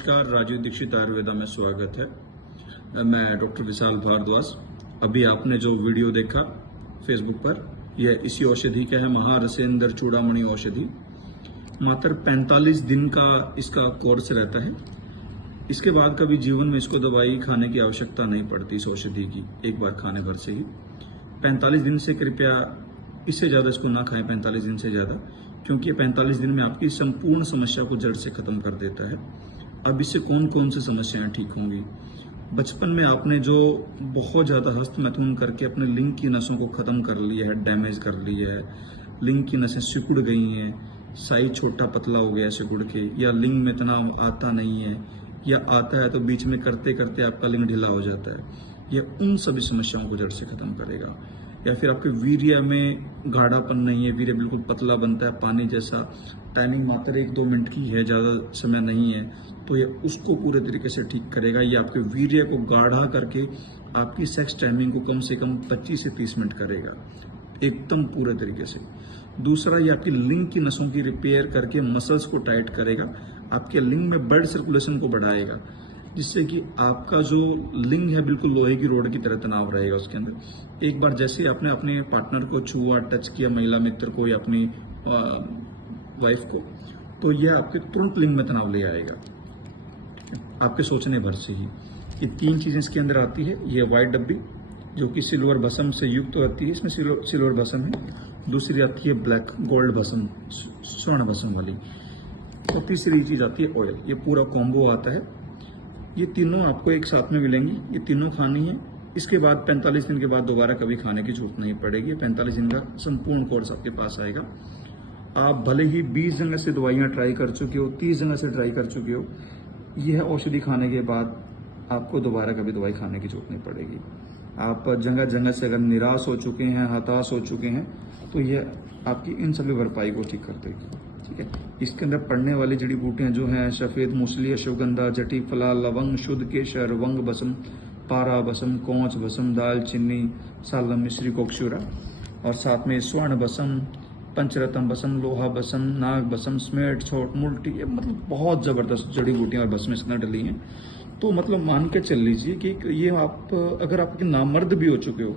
नमस्कार, राजीव दीक्षित आयुर्वेदा में स्वागत है। मैं डॉक्टर विशाल भारद्वाज। अभी आपने जो वीडियो देखा फेसबुक पर, यह इसी औषधि का है, महारसेंद्र चूड़ामणि औषधि। मात्र 45 दिन का इसका कोर्स रहता है। इसके बाद कभी जीवन में इसको दवाई खाने की आवश्यकता नहीं पड़ती इस औषधि की, एक बार खाने भर से ही। 45 दिन से कृपया इससे ज़्यादा इसको ना खाएं, 45 दिन से ज़्यादा, क्योंकि ये 45 दिन में आपकी संपूर्ण समस्या को जड़ से खत्म कर देता है। अब इससे कौन कौन सी समस्याएं ठीक होंगी? बचपन में आपने जो बहुत ज़्यादा हस्त मैथुन करके अपने लिंग की नसों को खत्म कर लिया है, डैमेज कर लिया है, लिंग की नसें सिकुड़ गई हैं, साइज छोटा पतला हो गया सिकुड़ के, या लिंग में तनाव आता नहीं है, या आता है तो बीच में करते करते आपका लिंग ढीला हो जाता है, यह उन सभी समस्याओं को जड़ से खत्म करेगा। या फिर आपके वीर्य में गाढ़ापन नहीं है, वीर्य बिल्कुल पतला बनता है पानी जैसा, टाइमिंग मात्र 1-2 मिनट की है, ज़्यादा समय नहीं है, तो ये उसको पूरे तरीके से ठीक करेगा। ये आपके वीर्य को गाढ़ा करके आपकी सेक्स टाइमिंग को कम से कम 25 से 30 मिनट करेगा, एकदम पूरे तरीके से। दूसरा, ये आपकी लिंग की नसों की रिपेयर करके मसल्स को टाइट करेगा, आपके लिंग में ब्लड सर्कुलेशन को बढ़ाएगा, जिससे कि आपका जो लिंग है बिल्कुल लोहे की रोड की तरह तनाव रहेगा उसके अंदर। एक बार जैसे आपने अपने पार्टनर को छुआ, टच किया, महिला मित्र को या अपनी वाइफ को, तो यह आपके तुरंत लिंग में तनाव ले आएगा, आपके सोचने भर से ही। ये 3 चीजें इसके अंदर आती है। ये व्हाइट डब्बी जो कि सिल्वर भस्म से युक्त होती है, इसमें सिल्वर भस्म है। दूसरी आती है ब्लैक गोल्ड भस्म, स्वर्ण भस्म वाली। और तीसरी चीज आती है ऑयल। ये पूरा कॉम्बो आता है। ये तीनों आपको एक साथ में मिलेंगी, ये तीनों खानी है। इसके बाद 45 दिन के बाद दोबारा कभी खाने की जरूरत नहीं पड़ेगी। 45 दिन का संपूर्ण कोर्स आपके पास आएगा। आप भले ही 20 जगह से दवाइयां ट्राई कर चुके हो, 30 जगह से ट्राई कर चुके हो, यह औषधि खाने के बाद आपको दोबारा कभी दवाई खाने की जरूरत नहीं पड़ेगी। आप जगह जगह से अगर निराश हो चुके हैं, हताश हो चुके हैं, तो यह आपकी इन सभी भरपाई को ठीक कर देगी। ठीक है। इसके अंदर पड़ने वाली जड़ी बूटियां जो हैं, सफेद मूसली, अश्वगंधा, जटी फला, लवंग, शुद्ध केशर, वंग भस्म, पारा भस्म, कोंच भस्म, दालचीनी, सालम, मिश्री, कोकशूरा, और साथ में स्वर्ण भस्म, पंचरत्न भस्म, लोहा भस्म, नाग भस्म, स्मेट, छोट, मुल्टी, मतलब बहुत जबरदस्त जड़ी बूटियां और भस्म इसके अंदर डली हैं। तो मतलब मान के चल लीजिए कि ये आप अगर आपके नामर्द भी हो चुके हो,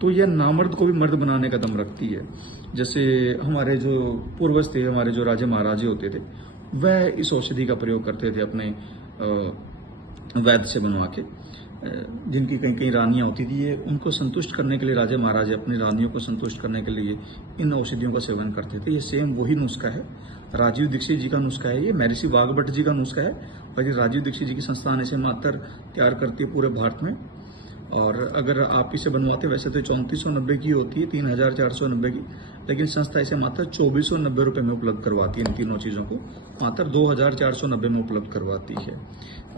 तो यह नामर्द को भी मर्द बनाने का दम रखती है। जैसे हमारे जो पूर्वज थे, हमारे जो राजे महाराजे होते थे, वह इस औषधि का प्रयोग करते थे अपने वैद्य से बनवा के। जिनकी कहीं कहीं रानियां होती थी, ये उनको संतुष्ट करने के लिए राजे महाराजे अपनी रानियों को संतुष्ट करने के लिए इन औषधियों का सेवन करते थे। ये सेम वही नुस्खा है, राजीव दीक्षित जी का नुस्खा है, ये महर्षि वाघभट्ट जी का नुस्खा है। और ये राजीव दीक्षित जी की संस्थान इसे मात्र तैयार करती है पूरे भारत में। और अगर आप इसे बनवाते, वैसे तो 3490 की होती है, 3490 की, लेकिन संस्था इसे मात्र 2490 रुपये में उपलब्ध करवाती है। इन तीनों चीज़ों को मात्र 2490 में उपलब्ध करवाती है।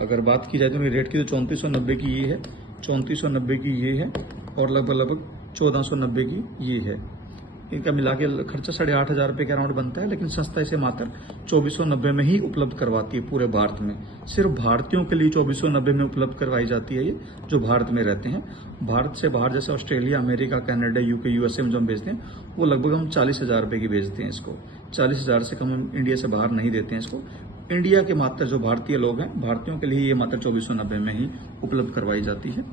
अगर बात की जाए तो रेट की, तो 3490 की ये है, 3490 की ये है, और लगभग 1490 की ये है। इनका मिला के खर्चा 8500 रुपये के अराउंड बनता है, लेकिन संस्था इसे मात्र 2490 में ही उपलब्ध करवाती है पूरे भारत में। सिर्फ भारतीयों के लिए 2490 में उपलब्ध करवाई जाती है ये, जो भारत में रहते हैं। भारत से बाहर जैसे Australia, America, Canada, UK, USA में जो हम बेचते हैं, वो लगभग हम 40,000 रुपये की बेचते हैं इसको। 40,000 से कम हम इंडिया से बाहर नहीं देते हैं इसको। इंडिया के मात्र जो भारतीय लोग हैं, भारतीयों के लिए ये मात्र 2490 में ही उपलब्ध करवाई जाती है।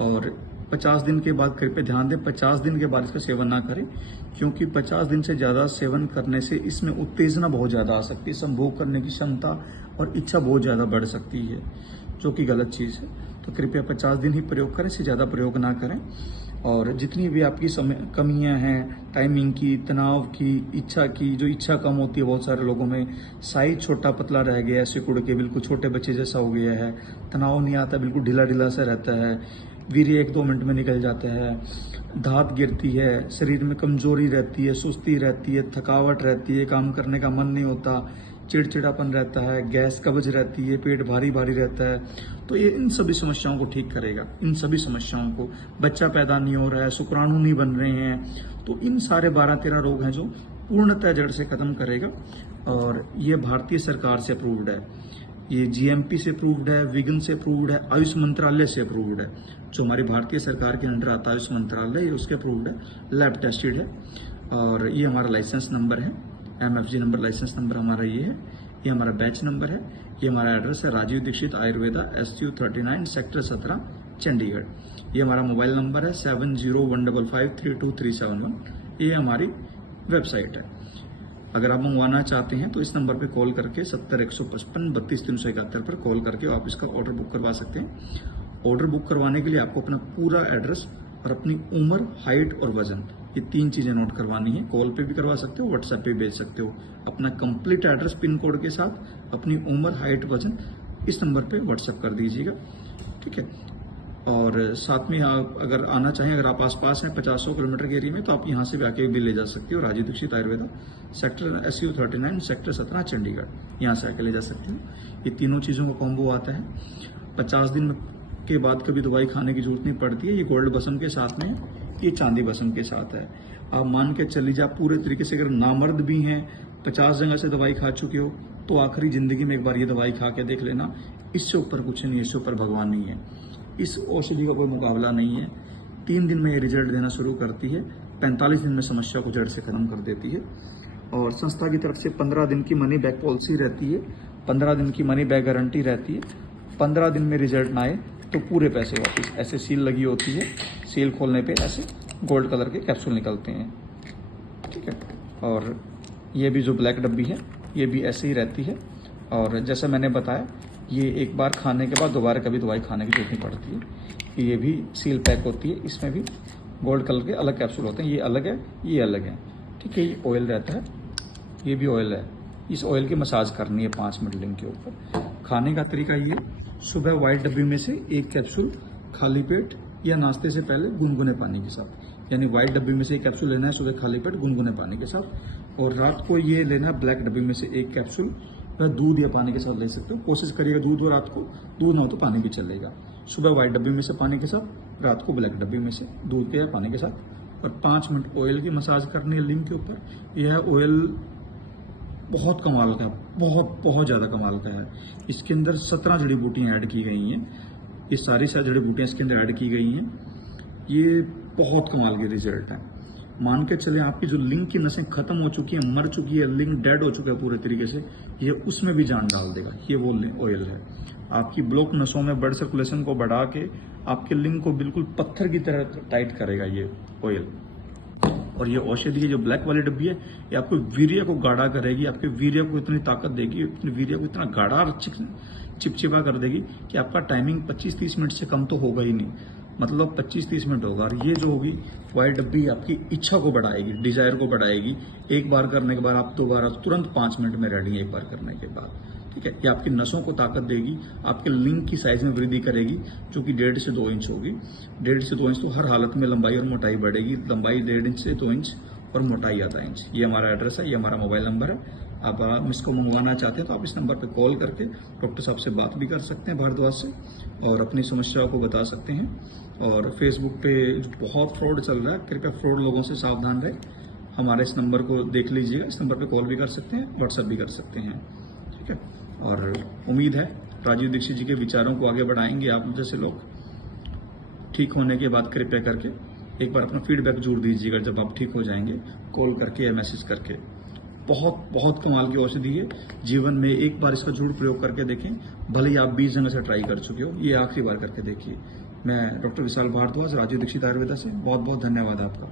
और 50 दिन के बाद कृपया ध्यान दें, 50 दिन के बाद इसका सेवन ना करें, क्योंकि 50 दिन से ज़्यादा सेवन करने से इसमें उत्तेजना बहुत ज़्यादा आ सकती है, संभोग करने की क्षमता और इच्छा बहुत ज़्यादा बढ़ सकती है, जो कि गलत चीज़ है। तो कृपया 50 दिन ही प्रयोग करें, इससे ज़्यादा प्रयोग ना करें। और जितनी भी आपकी कमियां हैं, टाइमिंग की, तनाव की, इच्छा की, जो इच्छा कम होती है बहुत सारे लोगों में, साइज छोटा पतला रह गया है, सिकुड़ के बिल्कुल छोटे बच्चे जैसा हो गया है, तनाव नहीं आता, बिल्कुल ढीला ढीला सा रहता है, वीर्य 1-2 मिनट में निकल जाता है, धात गिरती है, शरीर में कमजोरी रहती है, सुस्ती रहती है, थकावट रहती है, काम करने का मन नहीं होता, चिड़चिड़ापन रहता है, गैस कब्ज रहती है, पेट भारी भारी रहता है, तो ये इन सभी समस्याओं को ठीक करेगा। इन सभी समस्याओं को, बच्चा पैदा नहीं हो रहा है, शुक्राणु नहीं बन रहे हैं, तो इन सारे 12-13 रोग हैं जो पूर्णतः जड़ से खत्म करेगा। और ये भारतीय सरकार से अप्रूव्ड है, ये जीएमपी से अप्रूव्ड है, विगन से अप्रूव्ड है, आयुष मंत्रालय से अप्रूव्ड है। जो हमारी भारतीय सरकार के अंडर आता है आयुष मंत्रालय, ये उसके अप्रूव्ड है, लैब टेस्टेड है। और ये हमारा लाइसेंस नंबर है, MFG नंबर, लाइसेंस नंबर हमारा ये है, ये हमारा बैच नंबर है, ये हमारा एड्रेस है राजीव दीक्षित आयुर्वेदा SU 39 सेक्टर 17 चंडीगढ़। ये हमारा मोबाइल नंबर है 7015532371। ये हमारी वेबसाइट है। अगर आप मंगवाना चाहते हैं तो इस नंबर पे कॉल करके 70-155-32-371 पर कॉल करके आप इसका ऑर्डर बुक करवा सकते हैं। ऑर्डर बुक करवाने के लिए आपको अपना पूरा एड्रेस और अपनी उम्र, हाइट और वजन, ये 3 चीजें नोट करवानी है। कॉल पे भी करवा सकते हो, व्हाट्सएप पे भेज सकते हो। अपना कंप्लीट एड्रेस पिन कोड के साथ अपनी उम्र, हाइट, वजन इस नंबर पे व्हाट्सएप कर दीजिएगा, ठीक है। और साथ में आप अगर आना चाहें, अगर आप आसपास हैं 50-100 किलोमीटर के एरिया में, तो आप यहाँ से भी आके भी ले जा सकते हो। Rajiv Dixit Ayurveda sector SU 39 sector 17 Chandigarh, यहाँ से आके ले जा सकते हो। ये तीनों चीज़ों का कॉम्बो आता है। 50 दिन के बाद कभी दवाई खाने की जरूरत नहीं पड़ती है। ये गोल्ड बसम के साथ में, ये चांदी बसम के साथ है। आप मान के चल लीजिए, आप पूरे तरीके से अगर नामर्द भी हैं, 50 जगह से दवाई खा चुके हो, तो आखिरी जिंदगी में एक बार ये दवाई खा के देख लेना। इससे ऊपर कुछ नहीं है, इससे ऊपर भगवान नहीं है। इस औषधि का कोई मुकाबला नहीं है। 3 दिन में ये रिजल्ट देना शुरू करती है, 45 दिन में समस्या को जड़ से खत्म कर देती है। और संस्था की तरफ से 15 दिन की मनी बैक पॉलिसी रहती है, 15 दिन की मनी बैक गारंटी रहती है। 15 दिन में रिजल्ट ना आए तो पूरे पैसे वापस। ऐसे सील लगी होती है, सील खोलने पे ऐसे गोल्ड कलर के कैप्सूल निकलते हैं, ठीक है। और ये भी जो ब्लैक डब्बी है, ये भी ऐसे ही रहती है। और जैसा मैंने बताया, ये एक बार खाने के बाद दोबारा कभी दवाई खाने की जरूरत नहीं पड़ती है। ये भी सील पैक होती है, इसमें भी गोल्ड कलर के अलग कैप्सूल होते हैं। ये अलग है, ये अलग है, ठीक है। ये ऑयल रहता है, ये भी ऑयल है। इस ऑयल की मसाज करनी है 5 मिनट लिंग के ऊपर। खाने का तरीका ये, सुबह व्हाइट डब्बी में से एक कैप्सूल खाली पेट या नाश्ते से पहले गुनगुने पानी के साथ, यानी व्हाइट डब्बी में से एक कैप्सूल लेना है सुबह खाली पेट गुनगुने पानी के साथ। और रात को ये लेना है ब्लैक डब्बी में से एक कैप्सूल, वह दूध या पानी के साथ ले सकते हो। कोशिश करिएगा दूध हो रात को, दूध ना हो तो पानी भी चलेगा। सुबह व्हाइट डब्बी में से पानी के साथ, रात को ब्लैक डब्बी में से दूध के या पानी के साथ। और 5 मिनट ऑयल की मसाज करनी है लिंग के ऊपर। यह ऑयल बहुत कमाल का, बहुत ज़्यादा कमाल का है। इसके अंदर 17 जड़ी बूटियाँ ऐड की गई हैं। ये सारी जड़ी बूटियाँ इसके अंदर ऐड की गई हैं। ये बहुत कमाल के रिजल्ट है। मान के चले, आपकी जो लिंग की नसें खत्म हो चुकी हैं, मर चुकी है, लिंग डेड हो चुका है पूरे तरीके से, ये उसमें भी जान डाल देगा। ये वो ऑयल है। आपकी ब्लॉक नसों में ब्लड सर्कुलेशन को बढ़ा के आपके लिंग को बिल्कुल पत्थर की तरह टाइट करेगा ये ऑयल। और ये औषधि है जो ब्लैक वाली डब्बी है, ये आपको वीर्य को गाढ़ा करेगी, आपके वीर्य को इतनी ताकत देगी, अपने वीर्य को इतना गाढ़ा और चिपचिपा कर देगी कि आपका टाइमिंग 25-30 मिनट से कम तो होगा ही नहीं, मतलब 25-30 मिनट होगा। और ये जो होगी व्हाइट डब्बी आपकी इच्छा को बढ़ाएगी, डिजायर को बढ़ाएगी। एक बार करने के बाद आप दोबारा तुरंत 5 मिनट में रेडी है एक बार करने के बाद, ठीक है। ये आपकी नसों को ताकत देगी, आपके लिंग की साइज में वृद्धि करेगी, जो कि 1.5 से 2 इंच होगी। 1.5 से 2 इंच तो हर हालत में लंबाई और मोटाई बढ़ेगी। लंबाई 1.5 इंच से 2 इंच और मोटाई आधा इंच। ये हमारा एड्रेस है, ये हमारा मोबाइल नंबर है। आप इसको मंगवाना चाहते हैं तो आप इस नंबर पर कॉल करके डॉक्टर साहब से बात भी कर सकते हैं भारद्वाज से, और अपनी समस्या को बता सकते हैं। और फेसबुक पे बहुत फ्रॉड चल रहा है, कृपया फ्रॉड लोगों से सावधान रहें। हमारे इस नंबर को देख लीजिएगा, इस नंबर पे कॉल भी कर सकते हैं, व्हाट्सएप भी कर सकते हैं, ठीक है। और उम्मीद है राजीव दीक्षित जी के विचारों को आगे बढ़ाएंगे आप जैसे लोग। ठीक होने के बाद कृपया करके एक बार अपना फीडबैक जरूर दीजिएगा जब आप ठीक हो जाएंगे, कॉल करके या मैसेज करके। बहुत कमाल की औषधि है। जीवन में एक बार इसका जरूर प्रयोग करके देखें, भले ही आप 20 जगह से ट्राई कर चुके हो, ये आखिरी बार करके देखिए। मैं डॉक्टर विशाल भारद्वाज, राजीव दीक्षित आयुर्वेदा से, बहुत धन्यवाद आपका।